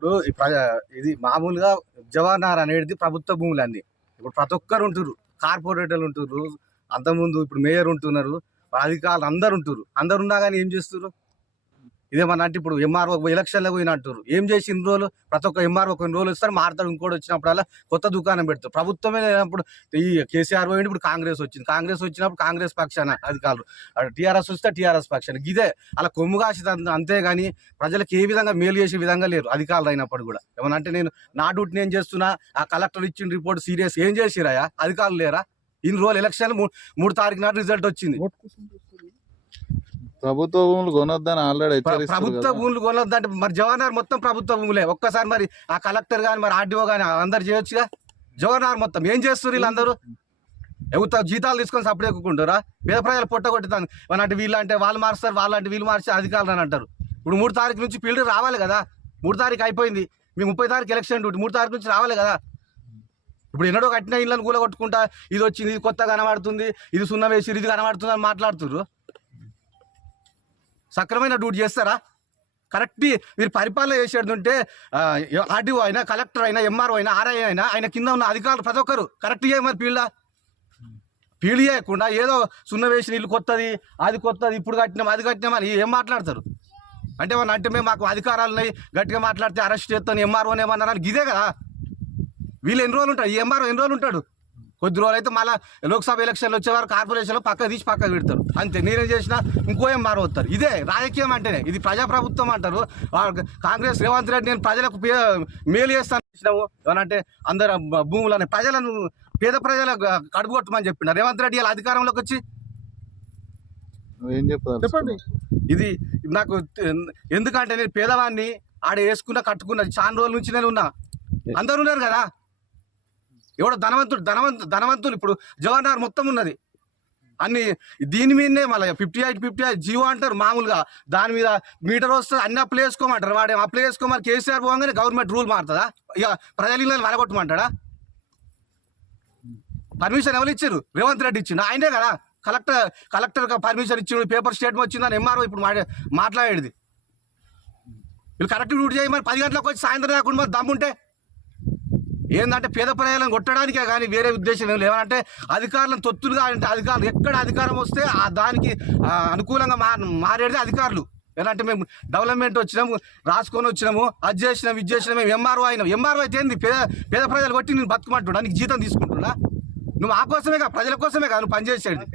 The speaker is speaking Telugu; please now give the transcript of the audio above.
ఇప్పుడు ఇది మామూలుగా జవహర్ అనేది ప్రభుత్వ భూములు ఇప్పుడు ప్రతి ఒక్కరు ఉంటారు కార్పొరేటర్లు ఉంటారు అంతకుముందు ఇప్పుడు మేయర్ ఉంటున్నారు. అధికారులు అందరు ఉంటారు అందరు ఉన్నా కానీ ఏం చేస్తారు ఇదేమన్నా అంటే ఇప్పుడు ఎంఆర్ఓ ఎలక్షన్లో పోయినట్టు ఏం చేసి ఇన్ని రోజులు ప్రతి ఒక్క ఎంఆర్ఓ కొన్ని రోజులు ఇస్తారు? మారుతాడు ఇంకోటి వచ్చినప్పుడల్లా కొత్త దుకాణం పెడతారు. ప్రభుత్వమే లేనప్పుడు ఈ కేసీఆర్ పోయింది ఇప్పుడు కాంగ్రెస్ వచ్చింది. కాంగ్రెస్ వచ్చినప్పుడు కాంగ్రెస్ పక్షాన అధికారులు. టీఆర్ఎస్ వస్తే టీఆర్ఎస్ పక్షాన. ఇదే అలా కొమ్ము కాసి అంతేగాని ప్రజలకు ఏ విధంగా మేలు చేసే విధంగా లేరు అధికారులు అయినప్పుడు కూడా. ఏమన్నా అంటే నేను నా డ్యూటీ నేను చేస్తున్నా? ఆ కలెక్టర్ ఇచ్చిన రిపోర్ట్ సీరియస్ ఏం చేసిరాయా అధికారులు లేరా? ఇన్ని రోజులు ఎలక్షన్ మూడు తారీఖు నాడు రిజల్ట్ వచ్చింది. ప్రభుత్వ భూములు కొనొద్దని ఆల్రెడీ ప్రభుత్వ. భూములు కొనొద్దంటే మరి జవహర్లాల్ మొత్తం ప్రభుత్వ భూములే. ఒక్కసారి మరి ఆ కలెక్టర్ గాని మరి ఆర్డీఓ గాని అందరు చేయొచ్చుగా? జవహర్లాల్ మొత్తం ఏం చేస్తారు వీళ్ళందరూ? ఎవరితో జీతాలు తీసుకొని సపరేట్ ఎక్కుంటారా పేద ప్రజలు పొట్ట కొట్టుతాను. అంటే వీళ్ళు అంటే వాళ్ళు మారుస్తారు వాళ్ళంటే వీళ్ళు మార్చి అధికారులు అని అంటారు. ఇప్పుడు మూడు తారీఖు నుంచి ఫీల్డ్ రావాలి కదా? మూడు తారీఖు అయిపోయింది. మీ ముప్పై తారీఖు ఎలక్షన్ డ్యూటీ. మూడు తారీఖు నుంచి రావాలి కదా? ఇప్పుడు ఎన్నడో కట్టిన ఇళ్ళని కూల కొట్టుకుంటా ఇది వచ్చింది ఇది కొత్త కనబడుతుంది ఇది సున్న వేసి ఇది కనబడుతుంది అని మాట్లాడుతున్నారు సక్రమైన డ్యూటీ చేస్తారా? కరెక్ట్ మీరు పరిపాలన చేసేది ఉంటే ఆర్డీఓ అయినా కలెక్టర్ అయినా ఎంఆర్ఓ అయినా ఆర్ఐ అయినా ఆయన కింద ఉన్న అధికారులు ప్రతి ఒక్కరు కరెక్ట్ చేయమని ఫీల్డా ఫీల్డ్ చేయకుండా ఏదో సున్న వేసిన ఇల్లు కొత్తది అది కొత్తది ఇప్పుడు కట్టినాం అది కట్టినాం అని ఏం మాట్లాడతారు? అంటే మన అంటే మేము మాకు అధికారాలు ఉన్నాయి గట్టిగా మాట్లాడితే అరెస్ట్ చేస్తాను ఎంఆర్ఓని ఏమన్నా ఇదే కదా? వీళ్ళు ఎన్ని రోజులు ఉంటారు? ఈ ఎంఆర్ఓ ఎన్ని రోజులు ఉంటాడు? కొద్ది రోజులు అయితే మళ్ళీ లోక్సభ ఎలక్షన్లు వచ్చేవారు కార్పొరేషన్లో పక్క తీసి పక్క పెడతారు. అంతే నేనేం చేసినా ఇంకో ఏం మారవుతారు ఇదే రాజకీయం అంటేనే ఇది ప్రజాప్రభుత్వం అంటారు. కాంగ్రెస్ రేవంత్ రెడ్డి నేను ప్రజలకు పే- మేలు చేస్తాను చేసినాము. ఏమనంటే అందరు భూములని ప్రజలను పేద ప్రజల కడుపు కొట్టమని చెప్పిండు రేవంత్ రెడ్డి ఇలా అధికారంలోకి వచ్చి. చెప్పాలి చెప్పండి. ఇది నాకు ఎందుకంటే నేను పేదవాడిని ఆడ వేసుకున్న కట్టుకున్న చాలా రోజుల నుంచి నేను ఉన్నా. అందరు ఉన్నారు కదా? ఎవడో ధనవంతుడు ధనవంతు ధనవంతులు ఇప్పుడు జవహర్ మొత్తం ఉన్నది. అన్ని దీని మీదనే మళ్ళీ fifty eight fifty eight Jio అంటారు మామూలుగా. దాని మీద మీటర్ వస్తుంది అన్ని అప్లై చేసుకోమంటారు వాడు అప్లై చేసుకోమని కేసీఆర్ పోగానే గవర్నమెంట్ రూల్ మారుతుందా? ఇక ప్రజలు ఇళ్ళని వలగొట్టమంటాడా? పర్మిషన్ ఎవరు ఇచ్చారు? రేవంత్ రెడ్డి ఇచ్చిండు? ఆయనే కదా. కలెక్టర్ కలెక్టర్ పర్మిషన్ ఇచ్చిండు పేపర్ స్టేట్మెంట్ వచ్చిందని ఎంఆర్ఓ ఇప్పుడు మాట్లాడేది. వీళ్ళు కరెక్ట్ డ్యూటీ చేయమని పది గంటలకు వచ్చి సాయంత్రం రాకుండా మరి దమ్ముంటే ఏంటంటే పేద ప్రజలను కొట్టడానికే కానీ వేరే ఉద్దేశం ఏం లేవనంటే అధికారులను తొత్తులుగా అంటే అధికారులు ఎక్కడ అధికారం వస్తే ఆ దానికి అనుకూలంగా మా మారేది అధికారులు. ఎలాంటి మేము డెవలప్మెంట్ వచ్చినాము రాసుకొని వచ్చినాము అది చేసినాం ఇది చేసినాం మేము ఎంఆర్ఓ అయినాం ఎంఆర్ఓ అయితే ఏంది? పేద పేద ప్రజలు కొట్టి నేను బతుకమంటున్నా నీకు జీతం తీసుకుంటున్నా నువ్వు ఆ కోసమే కదా ప్రజల కోసమే కదా నువ్వు పనిచేసేది?